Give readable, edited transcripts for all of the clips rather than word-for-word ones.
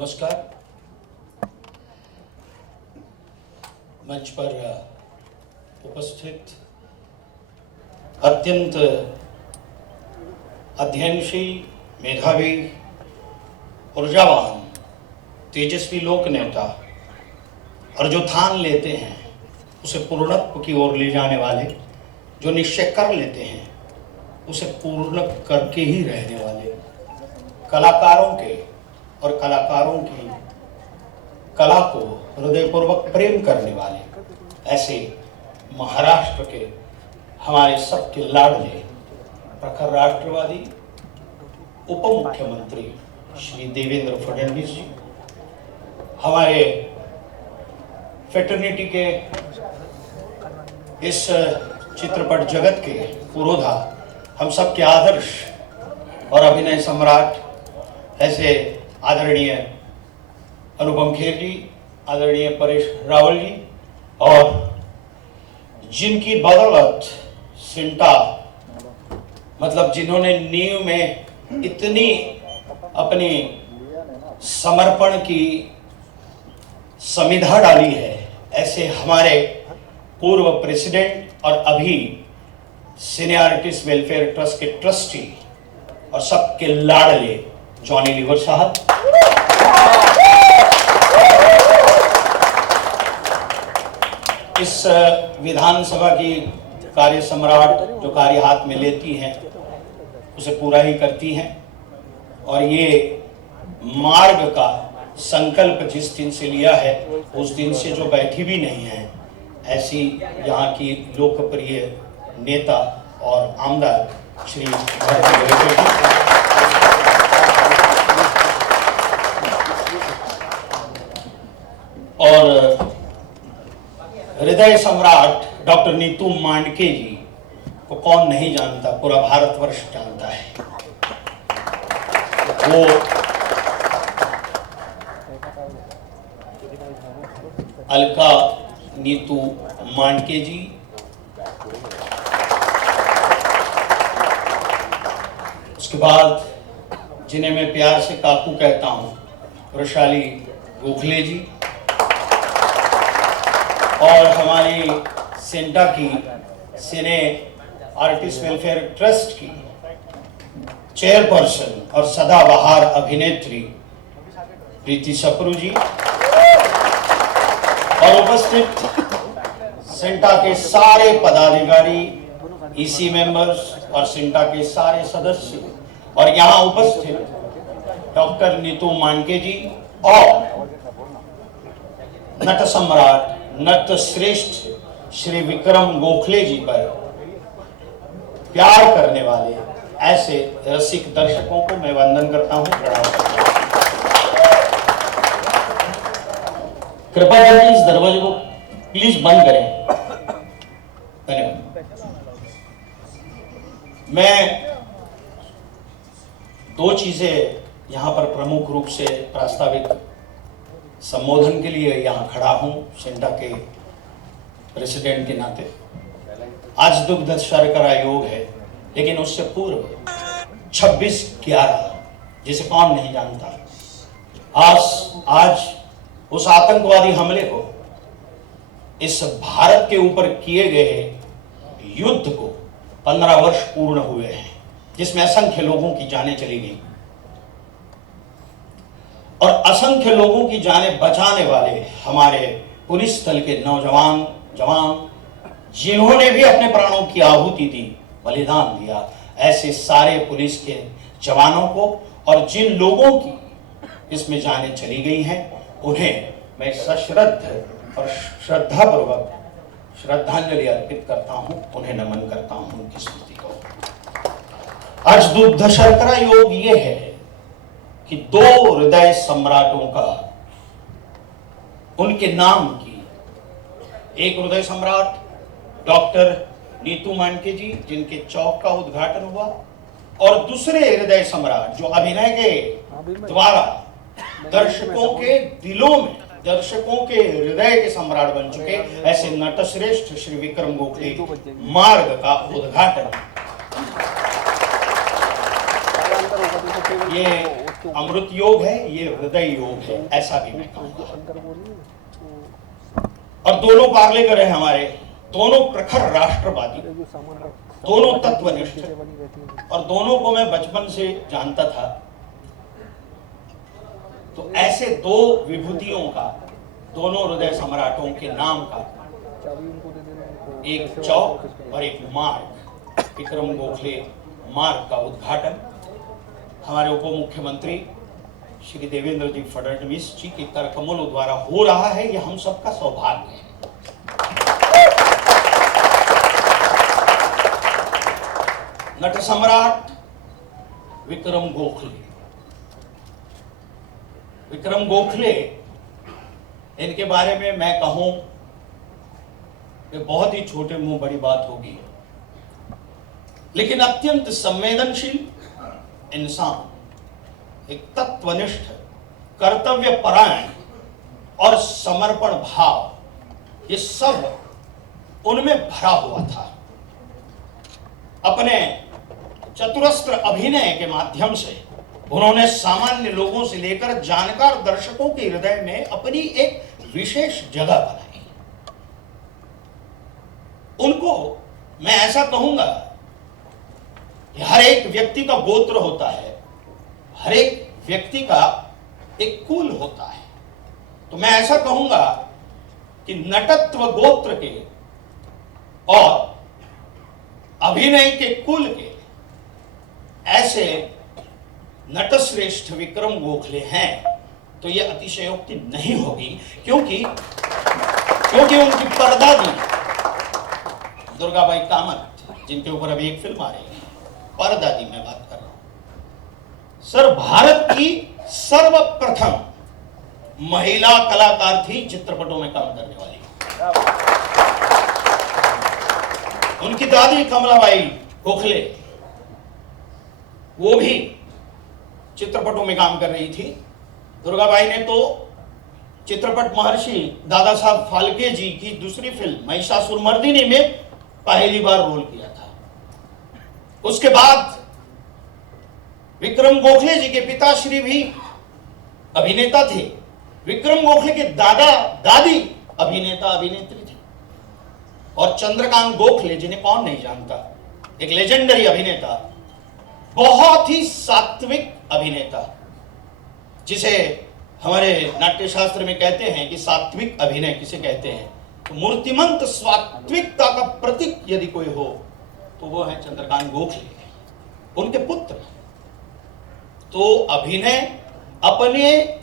नमस्कार। मंच पर उपस्थित अत्यंत अध्ययनशील, मेधावी, ऊर्जावान, तेजस्वी लोक नेता और जो ठान लेते हैं उसे पूर्णत्व की ओर ले जाने वाले, जो निश्चय कर लेते हैं उसे पूर्ण करके ही रहने वाले, कलाकारों के और कलाकारों की कला को हृदयपूर्वक प्रेम करने वाले, ऐसे महाराष्ट्र के हमारे सबके लाडले प्रखर राष्ट्रवादी उप मुख्यमंत्री श्री देवेंद्र फडणवीस जी, हमारे फेटर्निटी के इस चित्रपट जगत के पुरोधा, हम सबके आदर्श और अभिनय सम्राट ऐसे आदरणीय अनुपम खेर जी, आदरणीय परेश रावल जी, और जिनकी बदौलत सिंटा, मतलब जिन्होंने नींव में इतनी अपनी समर्पण की समिधा डाली है, ऐसे हमारे पूर्व प्रेसिडेंट और अभी सीनियर आर्टिस्ट वेलफेयर ट्रस्ट के ट्रस्टी और सबके लाडले जॉनी लीवर साहब, इस विधानसभा की कार्य सम्राट जो कार्य हाथ में लेती हैं उसे पूरा ही करती हैं, और ये मार्ग का संकल्प जिस दिन से लिया है उस दिन से जो बैठी भी नहीं है, ऐसी यहाँ की लोकप्रिय नेता और आमदार श्री और हृदय सम्राट डॉक्टर नीतू मांडके जी को कौन नहीं जानता, पूरा भारतवर्ष जानता है। वो अलका नीतू मांडके जी उसके बाद जिन्हें मैं प्यार से काकू कहता हूं, वृषाली गोखले जी, और हमारी सेंटा की सिने आर्टिस्ट वेलफेयर ट्रस्ट की चेयरपर्सन और सदाबहार अभिनेत्री प्रीति सप्रू जी, और उपस्थित सेंटा के सारे पदाधिकारी, ईसी मेंबर्स और सेंटा के सारे सदस्य, और यहाँ उपस्थित डॉक्टर नीतू मांडके जी और नट सम्राट, नट श्रेष्ठ श्री विक्रम गोखले जी पर प्यार करने वाले ऐसे रसिक दर्शकों को मैं वंदन करता हूं, प्रणाम करता हूं। कृपया करके इस दरवाजे को प्लीज बंद करें, धन्यवाद। मैं दो चीजें यहां पर प्रमुख रूप से प्रास्ताविक संबोधन के लिए यहाँ खड़ा हूं, सेंटा के प्रेसिडेंट के नाते। आज दुग्ध शर्करा योग है, लेकिन उससे पूर्व 26/11, जिसे कौन नहीं जानता, आज उस आतंकवादी हमले को, इस भारत के ऊपर किए गए युद्ध को 15 वर्ष पूर्ण हुए हैं, जिसमें असंख्य लोगों की जानें चली गई और असंख्य लोगों की जानें बचाने वाले हमारे पुलिस दल के नौजवान जवान, जिन्होंने भी अपने प्राणों की आहुति दी, बलिदान दिया, ऐसे सारे पुलिस के जवानों को और जिन लोगों की इसमें जानें चली गई हैं, उन्हें मैं सश्रद्ध और श्रद्धापूर्वक श्रद्धांजलि अर्पित करता हूं, उन्हें नमन करता हूं, उनकी स्मृति को। आज दुग्ध शर्करा योग ये है कि दो हृदय सम्राटों का, उनके नाम की, एक हृदय सम्राट डॉक्टर नीतू मांडके जी, जिनके चौक का उद्घाटन हुआ, और दूसरे हृदय सम्राट जो अभिनय के द्वारा दर्शकों के दिलों में, दर्शकों के हृदय के सम्राट बन चुके, ऐसे नटश्रेष्ठ श्री विक्रम गोखले मार्ग का उद्घाटन। ये अमृत योग है, ये हृदय योग है, ऐसा भी मैं कहूँगा। और दोनों पार्लेकर हैं हमारे, दोनों प्रखर राष्ट्रवादी, दोनों तत्वनिष्ठ, और दोनों को मैं बचपन से जानता था। तो ऐसे दो विभूतियों का, दोनों हृदय सम्राटों के नाम का एक चौक और एक मार्ग, विक्रम गोखले मार्ग का उद्घाटन हमारे उप मुख्यमंत्री श्री देवेंद्र जी फडणवीस जी के करकमलों द्वारा हो रहा है। यह हम सबका सौभाग्य है। नट सम्राट विक्रम गोखले, विक्रम गोखले, इनके बारे में मैं कहूं कि बहुत ही छोटे मुंह बड़ी बात होगी, लेकिन अत्यंत संवेदनशील इंसान, एक तत्वनिष्ठ, कर्तव्य परायण और समर्पण भाव, ये सब उनमें भरा हुआ था। अपने चतुरस्त्र अभिनय के माध्यम से उन्होंने सामान्य लोगों से लेकर जानकार दर्शकों के हृदय में अपनी एक विशेष जगह बनाई। उनको मैं ऐसा कहूंगा कि हर एक व्यक्ति का गोत्र होता है, हर एक व्यक्ति का एक कुल होता है। तो मैं ऐसा कहूंगा कि नटत्व गोत्र के और अभिनय के कुल के ऐसे नटश्रेष्ठ विक्रम गोखले हैं, तो यह अतिशयोक्ति नहीं होगी, क्योंकि उनकी परदादी दुर्गाबाई कामत, जिनके ऊपर अभी एक फिल्म आ रही है, परदादी मैं बात कर रहा हूं सर, भारत की सर्वप्रथम महिला कलाकार थी चित्रपटों में काम करने वाली। उनकी दादी कमलाबाई गोखले, वो भी चित्रपटों में काम कर रही थी। दुर्गाबाई ने तो चित्रपट महर्षि दादा साहब फाल्के जी की दूसरी फिल्म महिषासुरमर्दिनी में पहली बार रोल किया था। उसके बाद विक्रम गोखले जी के पिताश्री भी अभिनेता थे। विक्रम गोखले के दादा दादी अभिनेता अभिनेत्री थे। और चंद्रकांत गोखले, जिन्हें कौन नहीं जानता, एक लेजेंडरी अभिनेता, बहुत ही सात्विक अभिनेता, जिसे हमारे नाट्य शास्त्र में कहते हैं कि सात्विक अभिनय किसे कहते हैं, तो मूर्तिमंत सात्विकता का प्रतीक यदि कोई हो तो वो है चंद्रकांत गोखले, उनके पुत्र। तो अभिनय अपने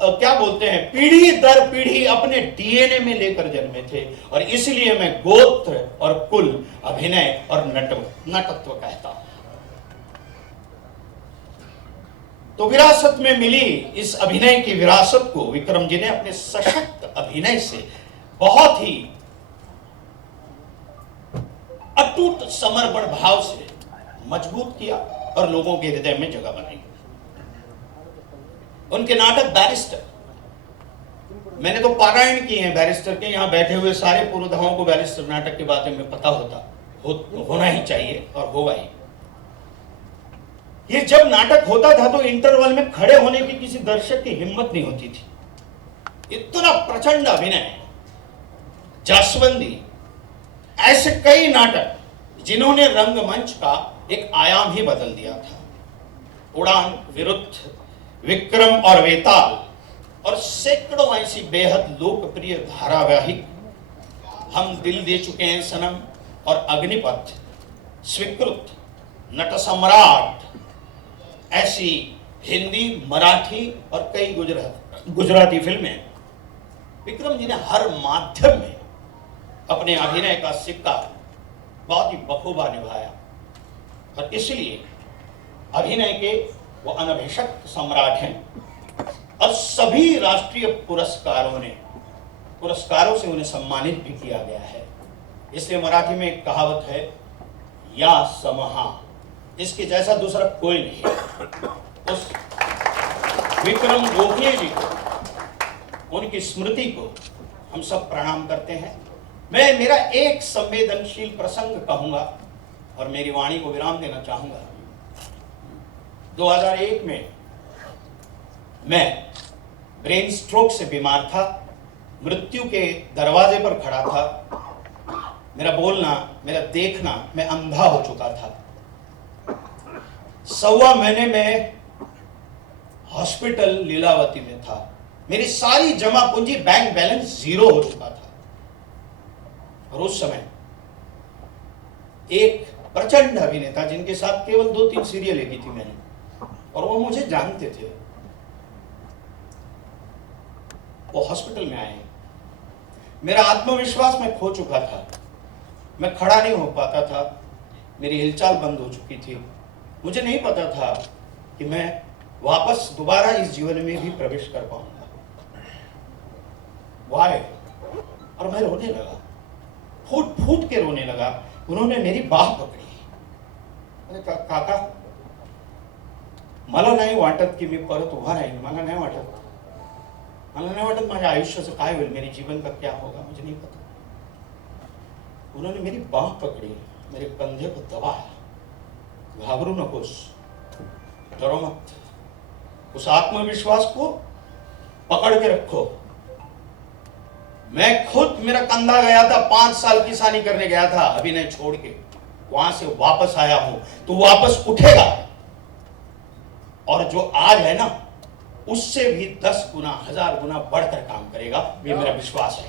क्या बोलते हैं, पीढ़ी दर पीढ़ी अपने डीएनए में लेकर जन्मे थे, और इसलिए मैं गोत्र और कुल, अभिनय और नटत्व कहता हूं। तो विरासत में मिली इस अभिनय की विरासत को विक्रम जी ने अपने सशक्त अभिनय से बहुत ही अटूट समर्पण भाव से मजबूत किया और लोगों के हृदय में जगह बनाई। उनके नाटक बैरिस्टर, मैंने तो पारायण किए हैं बैरिस्टर के, यहां बैठे हुए सारे पुरोधाओं को बैरिस्टर नाटक के बारे में पता होना ही चाहिए और होगा ही। ये जब नाटक होता था तो इंटरवल में खड़े होने की किसी दर्शक की हिम्मत नहीं होती थी। इतना प्रचंड अभिनय, जासवंदी, ऐसे कई नाटक जिन्होंने रंगमंच का एक आयाम ही बदल दिया था। उड़ान, विरुद्ध, विक्रम और वेताल और सैकड़ों ऐसी बेहद लोकप्रिय धारावाहिक, हम दिल दे चुके हैं सनम और अग्निपथ, स्वीकृत, नट सम्राट, ऐसी हिंदी, मराठी और कई गुजराती फिल्में विक्रम जी ने हर माध्यम में अपने अभिनय का सिक्का बहुत ही बखूबा निभाया, और इसलिए अभिनय के वो अनभिषिक्त सम्राट हैं। और सभी राष्ट्रीय पुरस्कारों से उन्हें सम्मानित भी किया गया है। इसलिए मराठी में एक कहावत है, या समहा, इसके जैसा दूसरा कोई नहीं। उस विक्रम गोखले जी को, उनकी स्मृति को हम सब प्रणाम करते हैं। मैं मेरा एक संवेदनशील प्रसंग कहूंगा और मेरी वाणी को विराम देना चाहूंगा। 2001 में मैं ब्रेन स्ट्रोक से बीमार था, मृत्यु के दरवाजे पर खड़ा था। मेरा बोलना, मेरा देखना, मैं अंधा हो चुका था। 1.25 महीने में हॉस्पिटल लीलावती में था। मेरी सारी जमा पूंजी, बैंक बैलेंस 0 हो चुका था। और उस समय एक प्रचंड अभिनेता, जिनके साथ केवल 2-3 सीरियलें की थी मैंने, और वो मुझे जानते थे, वो हॉस्पिटल में आए। मेरा आत्मविश्वास मैं खो चुका था, मैं खड़ा नहीं हो पाता था, मेरी हिलचाल बंद हो चुकी थी। मुझे नहीं पता था कि मैं वापस दोबारा इस जीवन में भी प्रवेश कर पाऊंगा। वाय? और मैं रोने लगा, फूट फूट के रोने लगा। उन्होंने मेरी बाह पकड़ी। मैंने कहा, काका, मला नाही वाटत की मी परत उभा राहीन, मला नाही वाटत माझ्या आयुष्याचं काय होईल, मेरे जीवन का क्या होगा, मुझे नहीं पता। उन्होंने मेरी बाह पकड़ी, मेरे कंधे को दबाया। घाबरू नकोस, डरो मत, उस आत्मविश्वास को पकड़ के रखो। मैं खुद, मेरा कंधा गया था, 5 साल किसानी करने गया था अभिनय छोड़ के, वहां से वापस आया हूं, तो वापस उठेगा। और जो आज है ना, उससे भी 10 गुना, 1000 गुना बढ़कर काम करेगा, ये मेरा विश्वास है।